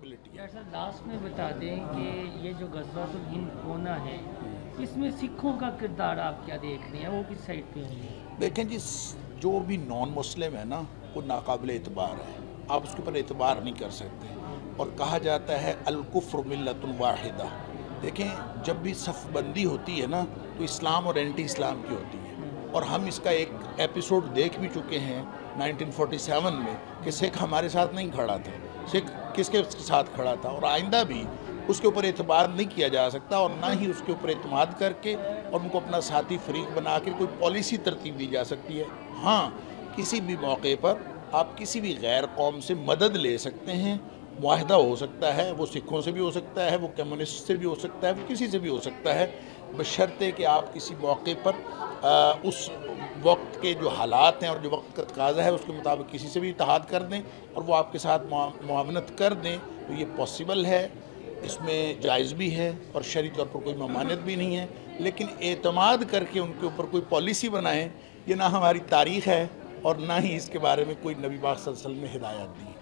Possibility है। Sir last में बता दें कि ये जो ग़ज़वातुल हिंद होना है, इसमें सिखों का किरदार आप क्या देख रहे हैं, वो किस साइड पे होंगे? देखें जी, जो भी नॉन मुस्लिम है ना, वो नाकाबिल एतबार है, आप उसके ऊपर एतबार नहीं कर सकते। और कहा जाता है अल कुफ्र मिल्लतुन वाहिदा। देखें, जब भी सफ़बंदी होती है ना, तो इस्लाम और एंटी इस्लाम की होती है। और हम इसका एक एपिसोड देख भी चुके हैं 1947 में कि सिख हमारे साथ नहीं खड़ा था, सिख किसके साथ खड़ा था। और आइंदा भी उसके ऊपर एतबार नहीं किया जा सकता, और ना ही उसके ऊपर एतमाद करके और उनको अपना साथी फरीक बना के कोई पॉलिसी तरतीब दी जा सकती है। हाँ, किसी भी मौके पर आप किसी भी गैर कौम से मदद ले सकते हैं, मुआहदा हो सकता है, वो सिखों से भी हो सकता है, वो कम्युनिस्ट से भी हो सकता है, वो किसी से भी हो सकता है, बशर्ते कि आप किसी मौके पर उस वक्त के जो हालात हैं और जो वक्त का तकाजा है उसके मुताबिक किसी से भी इत्तेहाद कर दें और वो आपके साथ मुआवनत कर दें, तो ये पॉसिबल है, इसमें जायज़ भी है और शरई तौर पर कोई ममानियत भी नहीं है। लेकिन एतमाद करके उनके ऊपर कोई पॉलिसी बनाएं, ये ना हमारी तारीख़ है और ना ही इसके बारे में कोई नबी पाक सल्लल्लाहु अलैहि वसल्लम ने हिदायत दी।